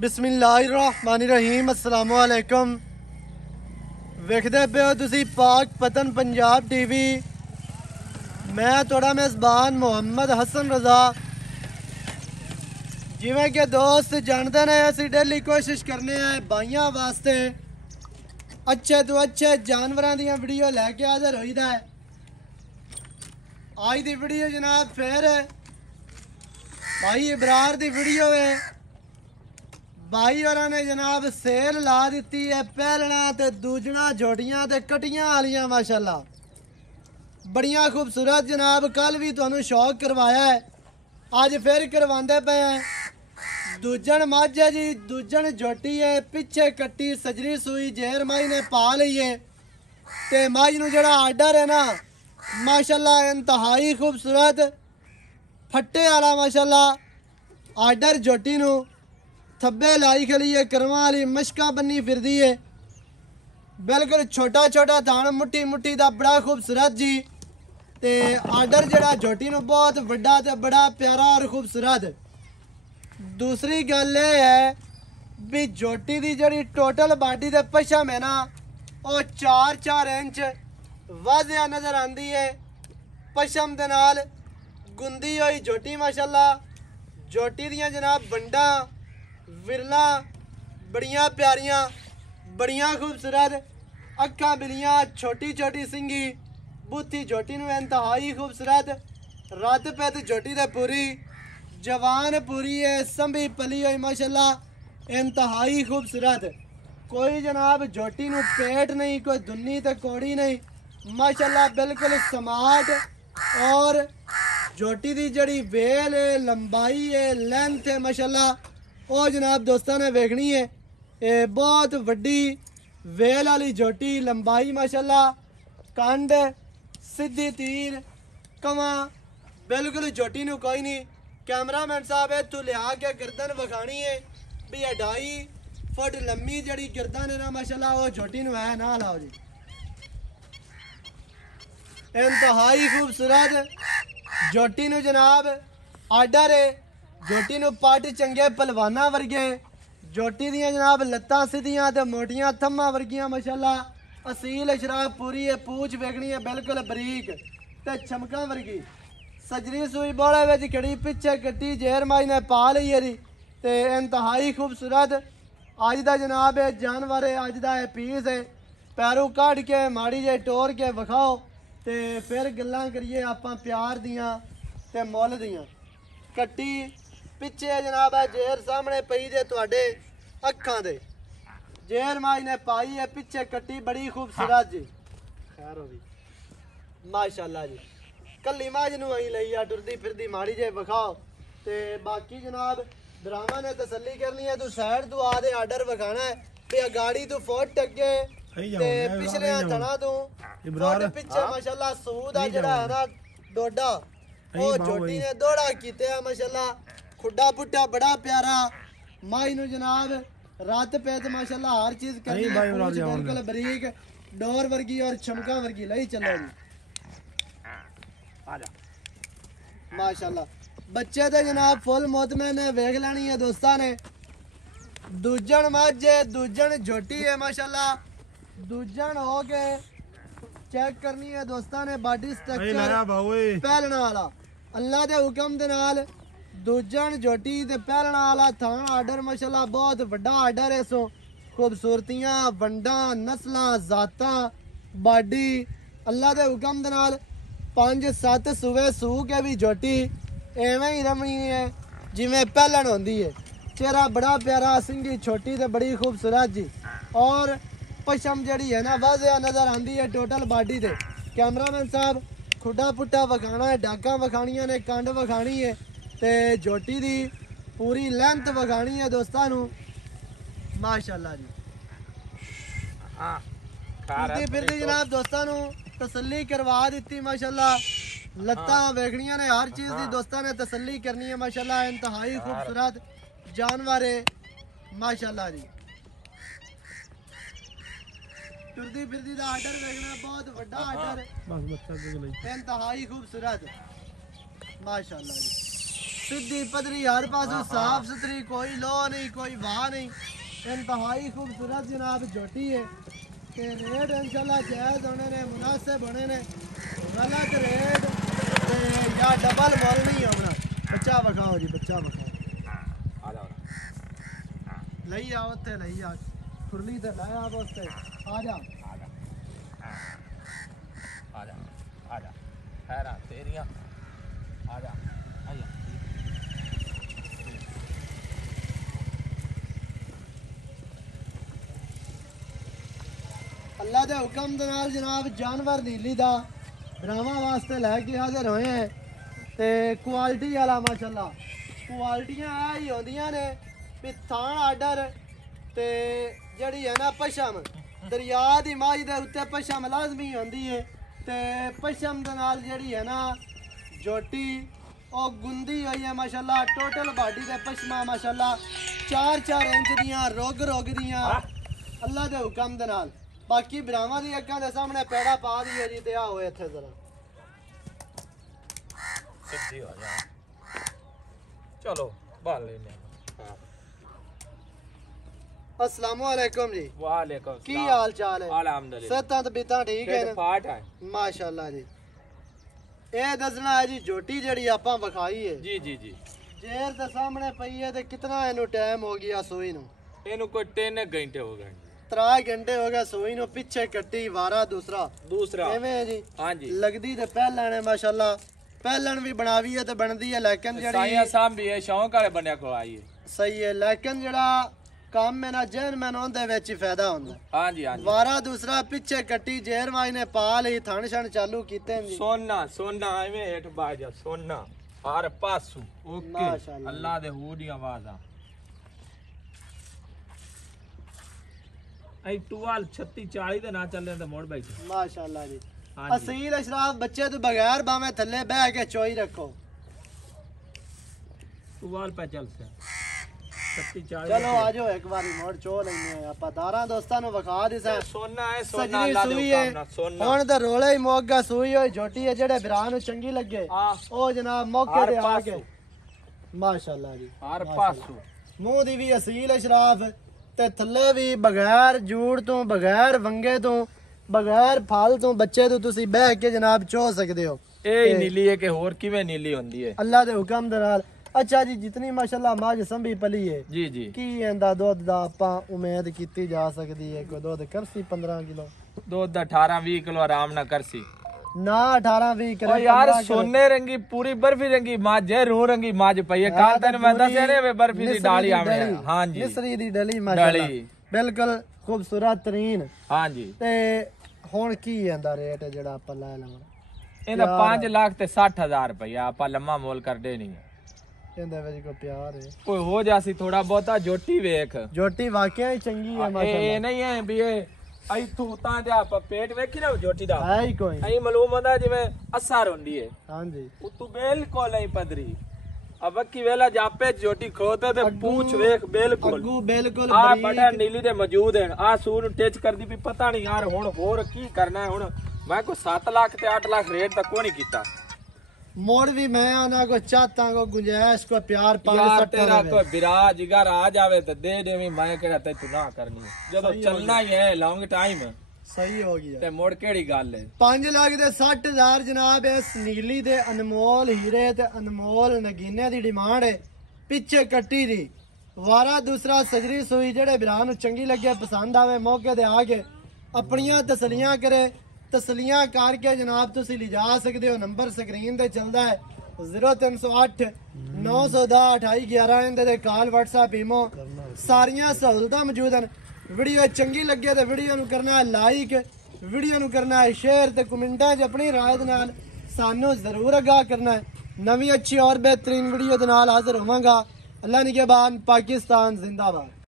बिस्मिल्लाहिर्रहमानिर्रहीम अस्सलाम वालेकुम। वेखदे पे हो तुसी पाक पतन पंजाब टीवी। मैं थोड़ा मेज़बान मोहम्मद हसन रज़ा। जिमें कि दोस्त जानते ने असी डेली कोशिश करने हैं भाइयों वास्ते अच्छे तो अच्छे जानवरों दी वीडियो लैके हाज़र होईदा है। आज दी वीडियो जनाब फिर भाई इब्रार दी वीडियो है। भाई और ने जनाब सेल ला दी है पहलना ते दूजना जोटियां ते कटियां आलियां माशाल्लाह बड़ियां खूबसूरत जनाब। कल भी तुहानू शौक करवाया है, अज फिर करवाते पे हैं। दूजन मझ है जी, दूजन जोटी है, पिछे कट्टी सजरी सूई जेर माई ने पा ली है। ते मझ नू जड़ा आर्डर है ना माशाल्लाह इंतहाई खूबसूरत फट्टे वाला माशाल्लाह आर्डर जोटी नू थब्बे लाई खली है, करवा वाली मशका बनी फिरदी है। बिल्कुल छोटा छोटा थान मुट्ठी मुट्ठी का बड़ा खूबसूरत जी। ते आर्डर जड़ा जोटी नू बहुत वड्डा ते बड़ा प्यारा और खूबसूरत। दूसरी गल ये है भी जोटी की जड़ी टोटल बॉडी के पछम है ना वो 4-4 इंच वाजिया नज़र आती है। पछम दे नाल गुंदी हुई जोटी माशाल्लाह। जोटी दियां जनाब बंडा विरला बड़ियां प्यारियां बड़ियां खूबसूरत। अखा बिलियां छोटी छोटी सिंगी बूथी जोटी नू इंतहाई खूबसूरत। रत पित जोटी दे पूरी जवान पूरी है, संभी पली हुई माशाल्लाह इंतहाई खूबसूरत। कोई जनाब जोटी नू पेट नहीं, कोई दुन्नी ते कोड़ी नहीं माशाल्लाह बिल्कुल स्मार्ट। और जोटी दी जड़ी वेल है, लंबाई है, लेंथ है माशाल्लाह वो जनाब दोस्तों ने वेखनी है। ये बहुत वड्डी वेल वाली जोटी, लंबाई माशाल्लाह, कंड सीधी तीर कवा बिल्कुल जोटी नू कोई नहीं। कैमरामैन साहब इतों लिया के गर्दन विखानी है भी 2.5 फुट लम्मी जड़ी गर्दन है ना माशाल्लाह वो जोटी नू है ना लाओ जी। इंतहाई खूबसूरत जोटी नू जनाब आर्डर है। जोटी नू पट चंगे पलवाना वर्गे, जोटी दियां जनाब लत्तां सीधियां ते मोटियां थम्मा वर्गियां माशाल्लाह। असील शराब पूरी है, पूछ वेखनी है बिल्कुल बरीक ते चमका वर्गी। सजरी सूई बोले विच खड़ी पिछे कट्टी जेर माई ने पा ली है ते इंतहाई खूबसूरत। अज दा जनाब है जानवर है, अज दा पीस है। पैरों कढ़ के माड़ी जे टोर के विखाओ ते फिर गल्लां करिए आपां प्यार दियां ते मुल दियां। कट्टी पिछे जनाब है जेर सामने पई जे तुहाडे अखां दे जेर माई ने पाई है पिछे कट्टी बड़ी खूबसूरत जी। खैर हो गई माशाल्लाह जी। कली माज नू अहीं लई आ टुरदी फिरदी माड़ी जे विखाओ ते बाकी जनाब दरामा ने तसल्ली करनी है। तू साइड तू आ दे आर्डर विखाना है ते गाड़ी तू फुट अगे ते पिछले थना तू फुट पिछे माशाल्लाह सूद आ जड़ा है ना डोडा ओ जोटी ने दौड़ा कीते माशाल्लाह। खुड्डा पुट्टा बड़ा प्यारा माई नू जनाब रात पेत माशाल्लाह हर चीज करनी है। बिल्कुल बरीक डोर वर्गी और चमका वर्गी लई चलो जी माशाल्लाह। बच्चे तो जनाब फुल मोतमे ने वेख लेनी है दोस्तां ने। दूजन मझ दूजन जोटी है माशाल्लाह। दूजन हो के चेक करनी है दोस्तां ने बॉडी स्ट्रक्चर पहलना वाला अल्लाह के हुक्म दे नाल। दूजन जोटी ते पहलना वाला थान आर्डर माशाल्लाह बहुत वड्डा आर्डर है। सो खूबसूरतियां वंडा नस्लां जाता बॉडी अल्लाह के हुक्म दे नाल 5-7 सूबे सू के भी जोटी एवें ही रमनी है जिमें पहलन होंदी है। चेहरा बड़ा प्यारा, सिंगी छोटी ते बड़ी खूबसूरत जी। और पशम जड़ी है ना वाजिया नज़र आती है टोटल बॉडी ते। कैमरामैन साहब खुड्डा पुट्टा विखाना है, डाका विखानियां ने, कंड विखानी है ते जोटी दी पूरी लेंथ विखानी है दोस्तां नू माशाल्लाह जी। फिरदी जनाब दोस्तां नू तसल्ली करवा दी माशाल्लाह। लत्तां वेखनियां ने, हर चीज़ की दोस्तां ने तसल्ली करनी है माशाल्लाह। इंतहाई खूबसूरत जानवर है माशाल्लाह जी। टुरदी फिरदी दा आर्डर वेखना बहुत वड्डा आर्डर इंतहाई खूबसूरत माशाल्लाह जी। सीधी पदरी हर पासों साफ सुथरी, कोई लो नहीं कोई वाह नहीं, इंतहाई खूबसूरत जनाब झोटी है। ते रेट इंशाल्लाह जायज़ होने ने, मुनासिब होने ने, गलत रेट ते या डबल मोल नहीं होना। बच्चा बखाओ जी, बच्चा बखाओ, लई आओ ते लई आ खुरली ते लाया आप उसते आ जा आजा खैरा तेरिया आजा आजा। अल्लाह के हुक्म दे नाल जनाब जानवर नीली दा ब्राह्मण वास्ते लैके हाजिर होए हैं। ते क्वालिटी वाला माशाल्लाह क्वालिटियां ही होंदियां ने भी थान आर्डर ते जड़ी है ना पशम दरिया दी माज दे उत्ते पशम लाजमी होंदी है। ते पशम दे नाल जड़ी है ना जोटी ओ गुंदी हुई है माशाल्लाह। टोटल बाडी दे पशमा माशाल्लाह 4-4 इंच दियां रोग दियां अल्लाह दे हुक्म दे नाल। बाकी ब्राह्मण दी अक्खां दे सामने पेड़ा पा दिए जी ते आओ इत्थे जरा सीधी हो जा। चलो बाल लेने। अस्सलाम वालेकुम जी। वालेकुम की हाल चाल है? अल्हम्दुलिल्लाह सेहतां ते बितां ठीक है ना? पाठ है माशाल्लाह जी। ਇਹ ਦੱਸਣਾ ਹੈ ਜੀ ਝੋਟੀ ਜਿਹੜੀ ਆਪਾਂ ਵਿਖਾਈ ਹੈ जी जी जी। ਜੇਰ ਦੇ ਸਾਹਮਣੇ ਪਈ ਹੈ ਤੇ ਕਿੰਨਾ ਇਹਨੂੰ ਟਾਈਮ ਹੋ ਗਿਆ ਸੂਈ ਨੂੰ? ਇਹਨੂੰ ਕੋਈ 3 घंटे हो गए। 3 घंटे हो गए ਸੂਈ ਨੂੰ। ਪਿੱਛੇ ਕੱਟੀ ਵਾਰਾ ਦੂਸਰਾ ਕਿਵੇਂ ਹੈ ਜੀ? हाँ जी ਲੱਗਦੀ ਤੇ ਪਹਿਲਣ ਹੈ ਮਾਸ਼ਾਅੱਲਾ। ਪਹਿਲਣ ਵੀ ਬਣਾਵੀ ਹੈ ਤੇ ਬਣਦੀ ਹੈ ਲੇਕਿਨ ਜਿਹੜੀ साईं साहब भी है शौक वाले बंदे को आई है। ਸਹੀ ਹੈ ਲੇਕਿਨ ਜਿਹੜਾ ਕੰਮ ਹੈ ਨਾ ਜੈਨਮਨ ਉਹਦੇ ਵਿੱਚ ਹੀ ਫਾਇਦਾ ਹੁੰਦਾ। हाँ जी हाँ जी। ਵਾਰਾ ਦੂਸਰਾ ਪਿੱਛੇ ਕੱਟੀ ਜੇਰ ਮਾਈ ਨੇ ਪਾ ਲਈ ਥਣ ਛਣ ਚਾਲੂ ਕੀਤੇ ਨੇ ਜੀ। सोना सोना एवें हेठ बाजा सोना हर पासू ओके माशाअल्लाह। अल्लाह दे हूर दी आवाज़ आई टुआल 36 40 दे ना चलने ते मोड़ बैठ। माशाअल्लाह जी। हाँ जी। असील अशराफ बच्चे तो बगैर बामे थल्ले बह के चोई रखो। टुआल पे चल से 36 40 चलो आ जाओ एक बारी मोड़ चो लेने आप दारा दोस्तां नु विखा दिसा। सोना है सोना सजनी अल्लाह दे सूई हुक्म है ना सोना हुन ते रोले ही मोगा सूई होई झोटी है जेड़े बिराह नु चंगी लगे हां ओ जनाब मौके हर ते आके पासू माशाअल्लाह जी हर पासू मुंह दी भी असील अशराफ ते थल्ले भी बगैर जूड़ तो बगैर वंगे तो बगैर फल तो बच्चे तो तुसी बह के जनाब चो सकदे हो। ए नीली है कि होर किवें नीली होंदी है? अल्लाह दे हुक्म दे नाल। अच्छा जी जितनी माशाअल्लाह माज संभी पली है जी जी ਕੀ ਇਹਦਾ ਦੁੱਧ ਦਾ ਆਪਾਂ ਉਮੀਦ ਕੀਤੀ ਜਾ ਸਕਦੀ ਹੈ? ਕੋਈ ਦੁੱਧ ਕਰਸੀ 15 ਕਿਲੋ दूध दा 18 20 किलो आराम ना करसी। ਨਾ 18 20 ओ ਕਰੇ यार सोने रंगी पूरी बर्फी रंगी माज है रू रंगी माज पई है काल तन मैं दस ने वे बर्फी दी डाली आवे। हां जी ਮਿਸਰੀ ਦੀ ਡਲੀ ਮਾਸ਼ਾਅੱਲਾ डाली ਬਿਲਕੁਲ ਖੂਬਸੂਰਤ ਤਰੀਨ। हां जी। ਤੇ ਹੁਣ ਕੀ ਇਹਦਾ ਰੇਟ ਜਿਹੜਾ ਆਪਾਂ ਲੈ ਲਵਾਂ? ਇਹਦਾ 5 ਲੱਖ ਤੇ 60000 ਰੁਪਇਆ ਆਪਾਂ ਲੰਮਾ ਮੋਲ ਕਰਦੇ ਨਹੀਂ। ਇਹਦੇ ਵਿੱਚ ਕੋਈ ਪਿਆਰ ਹੈ? ਕੋਈ ਹੋ ਜਾਸੀ ਥੋੜਾ ਬਹੁਤਾ ਜੋਟੀ ਵੇਖ। ਜੋਟੀ ਵਾਕਿਆ ਹੀ ਚੰਗੀ ਹੈ ਮਾਸ਼ਾਅੱਲਾ। ਇਹ ਨਹੀਂ ਹੈ ਵੀ ਇਹ ਅਈ ਤੂੰ ਤਾਂ ਦੇ ਆਪਾਂ ਪੇਟ ਵੇਖੀ ਨਾ ਜੋਟੀ ਦਾ ਹੈ ਹੀ ਕੋਈ ਅਈ ਮਾਲੂਮ ਹੁੰਦਾ ਜਿਵੇਂ ਅਸਰ ਹੁੰਦੀ ਹੈ। ਹਾਂਜੀ ਉਹ ਤੂੰ ਬਿਲਕੁਲ ਨਹੀਂ ਪਦਰੀ अब की वेला जापे जोटी खोते ते पूछ वेख बिल्कुल ਅੱਗੂ ਬਿਲਕੁਲ आ ਬਰੀਕ। बटन नीली दे मौजूद है आ सूर टच कर दी भी पता नहीं यार हुन होर की करना है। हुन मैं को 7 लाख ते 8 लाख रेट तक को नहीं कीता। मोड़ भी मैं आना को चाहता को गुंजाइश को प्यार पाल यार सकता तेरा है। कोई बिराज जिगर आ जावे तो दे देवी मैं केड़ा ते तू ना करनी जब चलना ही है लॉन्ग टाइम सही हो गया ते मोड़ केड़ी गल है। 5 लाख दे 60,000 जनाब इस नीली दे अनमोल हीरे ते अनमोल नगीने दी डिमांड है। पिछे कट्टी दी वारा दूसरा सजरी सुई जेड़े बिराह नु चंगी लगे पसंद आवे मौके ते आके अपनियां तसलियां करे तसलियां करके जनाब तुसी लिजा सकदे हो। नंबर स्क्रीन ते चलदा है 0308 910 2811 इनदे ते कॉल व्हाट्सएप ईमो सारियां सहूलतां मौजूद हैं। वीडियो चंगी लगे तो वीडियो नु करना है लाइक वीडियो नु करना है शेयर ते कमेंटां च अपनी राय दे नाल सानू जरूर आगाह करना है। नवी अच्छी और बेहतरीन वीडियो दे नाल हाजिर होवांगा। अल्लाह निगहबान पाकिस्तान जिंदाबाद।